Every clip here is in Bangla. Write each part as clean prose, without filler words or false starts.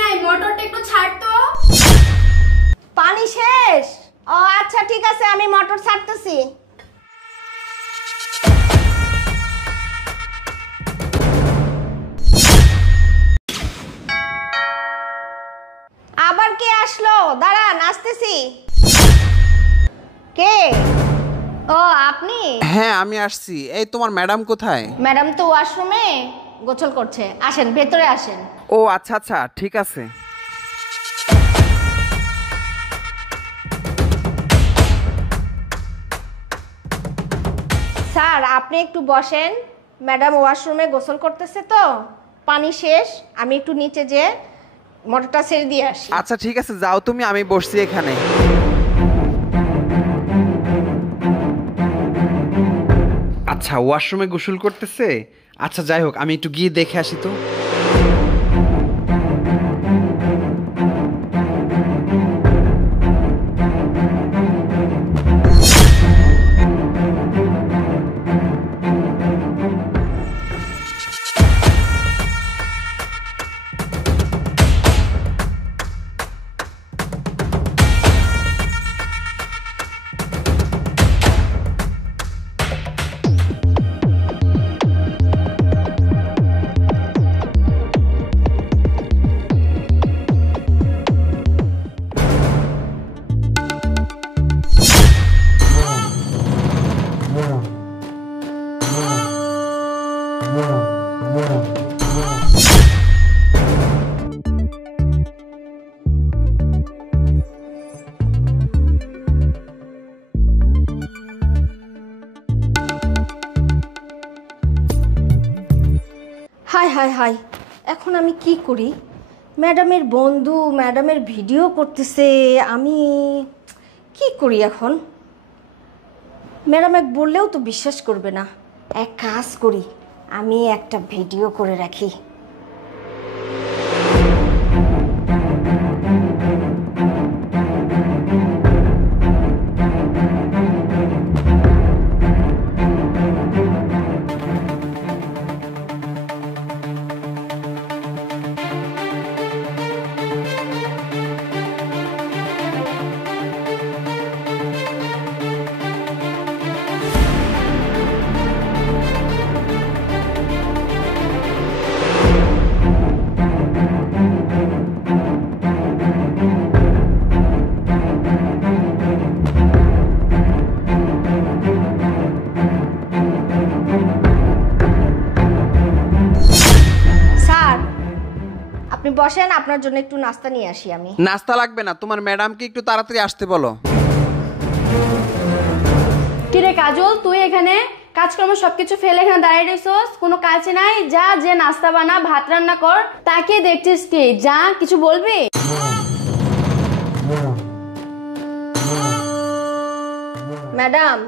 নাই, মোটরটা একটু ছাড় তো। পানি শেষ? ও আচ্ছা ঠিক আছে, আমি মোটর ছাড়তেছি। আবার কে আসলো? দাঁড়ান, আসতেছি। কে? ও আপনি? হ্যাঁ আমি আসছি। এই তোমার ম্যাডাম কোথায়? ম্যাডাম তো ওয়াশরুমে গোসল করছে, আসেন ভেতরে আসেন। ও আচ্ছা আচ্ছা ঠিক আছে। স্যার আপনি একটু বসেন, ম্যাডাম ওয়াশরুমে গোসল করতেছে তো, পানি শেষ, আমি একটু নিচে যে মোটরটা ছেড়ে দিয়ে আসি। আচ্ছা ঠিক আছে, যাও তুমি, আমি বসছি এখানে। আচ্ছা ওয়াশরুমে গোসল করতেছে। আচ্ছা যাই হোক, আমি একটু গিয়ে দেখে আসি তো। হাই হাই হাই, এখন আমি কি করি? ম্যাডামের বন্ধু ম্যাডামের ভিডিও করতেছে, আমি কি করি এখন? ম্যাডাম বললেও তো বিশ্বাস করবে না। এক কাজ করি, আমি একটা ভিডিও করে রাখি। আপনি বসেন, আপনার জন্য একটু নাস্তা নিয়ে আসি আমি। নাস্তা লাগবে না, তোমার ম্যাডামকে একটু তাড়াতাড়ি আসতে বলো। কিরে কাজল, তুই এখানে কাজকর্ম সবকিছু ফেলে এখানে দাঁড়িয়ে রইছস? কোনো কাজ নাই? যা, যে নাস্তা বানা, ভাত রান্না কর। তাকে দেখছিস কি? যা, কিছু বলবি? ম্যাডাম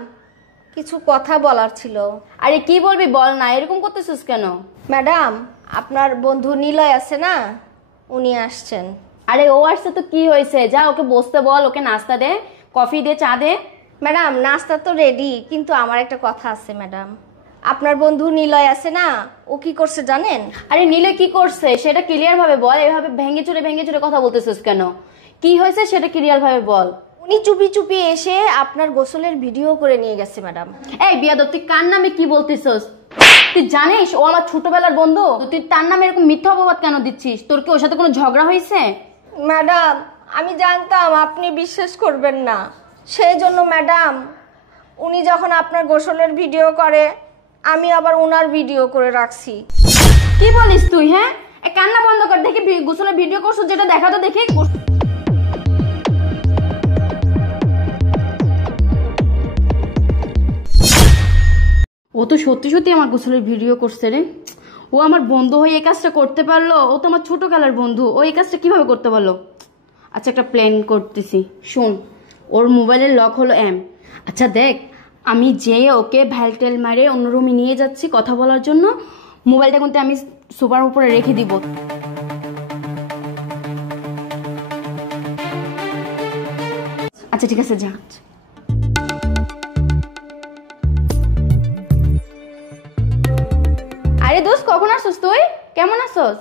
কিছু কথা বলার ছিল। আরে কি বলবি বল না, এরকম করতেছিস কেন? ম্যাডাম আপনার বন্ধু নিলয় আছে না, উনি আসছেন। আরে ও আসছে তো কি হয়েছে, যা ওকে বসতে বল, ওকে নাস্তা দে, কফি দে, চা দে। ম্যাডাম নাস্তা তো রেডি, কিন্তু আমার একটা কথা আছে ম্যাডাম। আপনার বন্ধু নিলয় আছে না, ও কি করছে জানেন? আরে নীলে কি করছে সেটা ক্লিয়ার ভাবে বল, এভাবে ভেঙে চুরে কথা বলতেছিস কেন? কি হয়েছে সেটা ক্লিয়ার ভাবে বল। উনি চুপি চুপি এসে আপনার গোসলের ভিডিও করে নিয়ে গেছে ম্যাডাম। এই বিয়াদব, তুই কার নামে কি বলতেছিস? তুই জানিস ও আমার ছোটবেলার বন্ধু, তুই তার নামে এরকম মিথ্যা অপবাদ কেন দিচ্ছিস? তোর কি ওর সাথে কোনো ঝগড়া হয়েছে? ম্যাডাম আমি জানতাম আপনি বিশ্বাস করবেন না, সেই জন্য ম্যাডাম উনি যখন আপনার গোসলের ভিডিও করে, আমি আবার ওনার ভিডিও করে রাখছি। কি বলিস তুই? হ্যাঁ, কান্না বন্ধ কর, দেখি গোসলের ভিডিও করছো যেটা দেখা তো দেখি। ও তো সত্যি সত্যি আমার গোসলের ভিডিও করছে রে। ও আমার বন্ধু হয়ে এই কাজটা করতে পারলো? ও তো আমার ছোটবেলার বন্ধু, ও এই কাজটা কিভাবে করতে পারলো? আচ্ছা একটা প্ল্যান করতেছি, শোন। ওর মোবাইলের লক হলো এম। আচ্ছা দেখ, আমি যেয়ে ওকে ভ্যালটেল মারে অন্য রুমে নিয়ে যাচ্ছি কথা বলার জন্য। মোবাইলটা কিন্তু আমি সোফার উপরে রেখে দিব। আচ্ছা ঠিক আছে, যা। আরে দোস্ত, কখন আসছিস তুই? কেমন আছিস?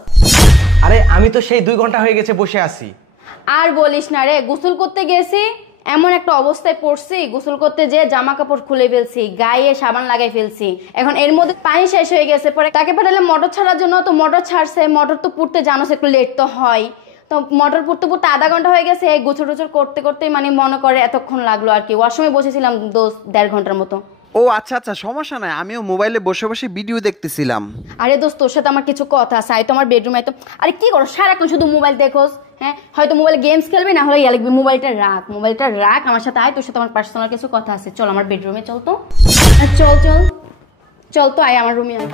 আরে আমি আমি তো সেই 2 ঘন্টা হয়ে গেছে বসে আছি। আর বলিস না রে, গোসল করতে গেছি, এমন একটা অবস্থায় পড়ছি, গোসল করতে যে জামা কাপড় খুলে ফেলছি, গায়ে সাবান লাগাই ফেলছি, এখন এর মধ্যে পানি শেষ হয়ে গেছে। পরে তাকে পাঠালে মোটর ছাড়ার জন্য, তো মোটর ছাড়ছে, মোটর তো পুড়তে জানো একটু লেট তো হয়, তো মোটর পুড়তে পুড়তে আধা ঘন্টা হয়ে গেছে। এই গোছল টোছল করতে করতে মানে মনে করে এতক্ষণ লাগলো আর কি। ওয়াশরুমে বসেছিলাম 1.5 ঘন্টার মতো। ও আচ্ছা আচ্ছা, সমস্যা নাই, আমিও মোবাইলে বসে বসে ভিডিও দেখতেছিলাম। আরে দোস্ত, তোর সাথে আমার কিছু কথা আছে, আয় তো আমার বেডরুমে। তো আরে কি করো সারাক্ষণ শুধু মোবাইল দেখোস? হ্যাঁ, হয়তো মোবাইলে গেমস খেলবি, না হলে ইয়া লিখবি। মোবাইলটা রাখ, আমার সাথে আয়, তোর সাথে আমার পার্সোনাল কিছু কথা আছে। চল আমার বেডরুমে চল তো। চল চল চল তো, আয় আমার রুমে আয়।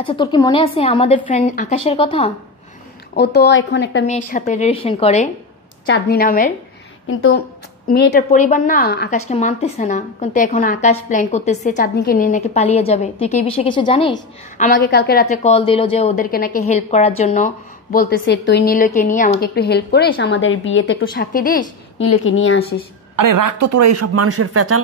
আচ্ছা, তোর কি মনে আছে আমাদের ফ্রেন্ড আকাশের কথা? ও তো এখন একটা মেয়ের সাথে রিলেশন করে, চাঁদনি নামের। কিন্তু মেয়েটার পরিবার না আকাশকে মানতেছে না, কিন্তু এখন আকাশ প্ল্যান করতেছে চাঁদনিকে নিয়ে নাকি পালিয়ে যাবে। তুই কি এই বিষয়ে কিছু জানিস? আমাকে কালকে রাত্রে কল দিল যে ওদেরকে নাকি হেল্প করার জন্য, বলতেছে তুই নীলকে নিয়ে আমাকে একটু হেল্প করিস, আমাদের বিয়েতে একটু সাক্ষী দিস, নীলকে নিয়ে আসিস। আরে রাখ তো তোরা এইসব মানুষের পেঁচাল,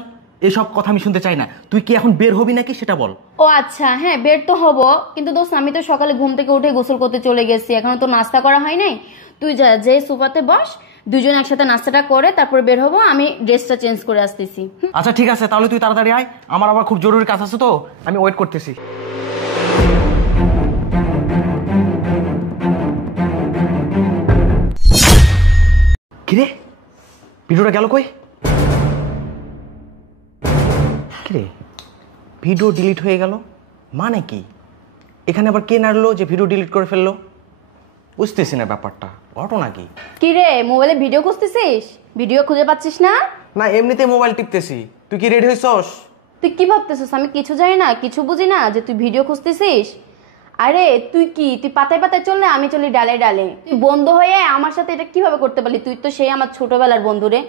এসব কথা আমি শুনতে চাই না। তুই কি এখন বের হবি নাকি সেটা বল। ও আচ্ছা, হ্যাঁ বের তো হব, কিন্তু দোস্ত আমি তো সকালে ঘুম থেকে উঠে গোসল করতে চলে গেছি, এখনো তো নাস্তা করা হয় নাই। তুই যা, যে সোফাতে বস, দুজন একসাথে নাস্তাটা করে তারপর বের হবো। আমি ড্রেসটা চেঞ্জ করে আসতেছি। আচ্ছা ঠিক আছে, তাহলে তুই তাড়াতাড়ি আয়, আমার আবার খুব জরুরি কাজ আছে, তো আমি ওয়েট করতেছি। কিরে, ভিডিওটা গেল কই? কিরে, ভিডিও ডিলিট হয়ে গেল মানে কি? এখানে আবার কে নাড়লো যে ভিডিও ডিলিট করে ফেললো? বুঝতেছি না ব্যাপারটা, ঘটনা কি? কি রে, মোবাইলে ভিডিও খুঁজতেছিস? ভিডিও খুঁজে পাচ্ছিস না? না, এমনিতে মোবাইল টিপতেছি। তুই কি রেডি হইছস? তুই কি ভাবতেছিস আমি কিছু জানি না, কিছু বুঝি না যে তুই ভিডিও খুঁজতেছিস? আরে তুই পাতায় পাতায় চললে, আমি চলি ডালে ডালে। তুই বন্ধু হয়ে আমার সাথে এটা কিভাবে করতে পারলি? তুই তো সেই আমার ছোটবেলার বন্ধু রে।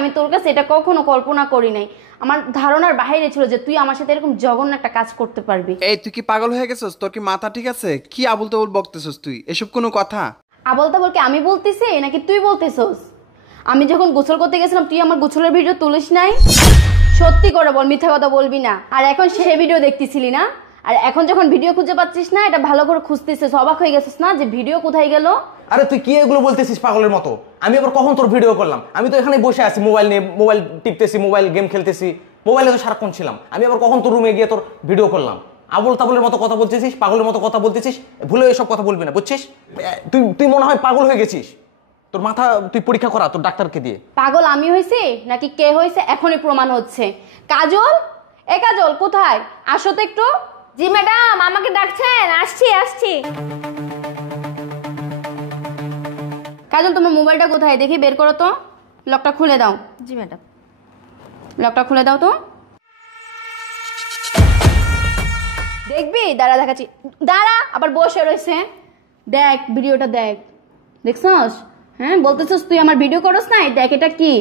আমি তোর কাছে এটা কখনো কল্পনা করি নাই। আমার ধারণার বাইরে ছিল যে তুই আমার সাথে এরকম জঘন্য একটা কাজ করতে পারবি। এই তুই কি পাগল হয়ে গেছিস? তোর কি মাথা ঠিক আছে? কি আবুল তাবুল বকতেছিস তুই? এসব কোনো কথা? আবল তাবল কি আমি বলতেছি নাকি তুই বলতেছস? আমি যখন গোসল করতে গেছিলাম তুই আমার গোসলের ভিডিও তুলিস নাই? সত্যি করে বল, মিথ্যা কথা বলবি না। আর এখন সে ভিডিও দেখতেছিলি না? আর এখন যখন ভিডিও খুঁজে পাচ্ছিস না, এটা ভালো করে খুঁজতেছিস, অবাক হয়ে গেছিস না যে ভিডিও কোথায় গেল? আরে তুই কি এগুলো বলতেছিস পাগলের মতো? আমি আবার কখন তোর ভিডিও করলাম? আমি তো এখানে বসে আছি, মোবাইল নিয়ে মোবাইল টিপতেছি, মোবাইল গেম খেলতেছি, মোবাইলে তো সারাক্ষণ ছিলাম। আমি আবার কখন তোর রুমে গিয়ে তোর ভিডিও করলাম? আবল তাবলের মতো কথা বলতেছিস, পাগলের মতো কথা বলতেছিস। ভুলে এসব কথা বলবি না, বুঝছিস? তুই মনে হয় পাগল হয়ে গেছিস। তোর মাথা তুই পরীক্ষা করা তোর ডাক্তারকে দিয়ে। পাগল আমি হয়েছি নাকি কে হয়েছে এখনই প্রমাণ হচ্ছে। কাজল, এ কাজল কোথায়? আসো তো একটু। জি ম্যাডাম, আমাকে ডাকছেন? আসছি। কাজল, তোমার মোবাইলটা কোথায় দেখি, বের করো তো, লকটা খুলে দাও। জি ম্যাডাম। লকটা খুলে দাও তো। দেখবি? দাঁড়া, দেখাচ্ছি, দাঁড়া। আবার বসে রয়েছে, দেখ ভিডিওটা, দেখছস? হ্যাঁ বলতেছস তুই আমার ভিডিও করস নাই, দেখ এটা কি।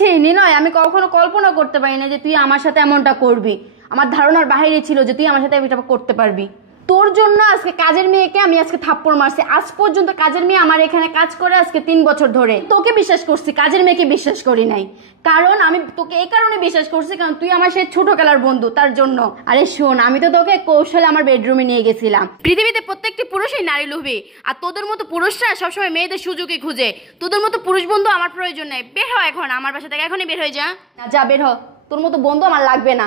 ছি নিলয়, আমি কখনো কল্পনা করতে পারি না যে তুই আমার সাথে এমনটা করবি। আমার ধারণার বাইরে ছিল যে তুই আমার সাথে এটা করতে পারবি। তোর জন্য আজকে কাজের মেয়েকে আমি আজকে থাপ্পড় মারছি। আজ পর্যন্ত কাজের মেয়ে আমার এখানে কাজ করে আজকে 3 বছর ধরে। তোকে বিশ্বাস করছি, কাজের মেয়েকে বিশ্বাস করি নাই। কারণ আমি তোকে এই কারণে বিশ্বাস করছি, কারণ তুই আমার সেই ছোটবেলার বন্ধু, তার জন্য। আরে শোন, আমি তো তোকে কৌশলে আমার বেডরুমে নিয়ে গেছিলাম। পৃথিবীতে প্রত্যেকটি পুরুষই নারী লোভী, আর তোদের মতো পুরুষরা সবসময় মেয়েদের সুযোগই খুঁজে। তোদের মতো পুরুষ বন্ধু আমার প্রয়োজন নেই। বের হ এখন আমার বাসা থেকে, এখনই বের হয়ে যা। যা বের হ, তোর মতো বন্ধু আমার লাগবে না।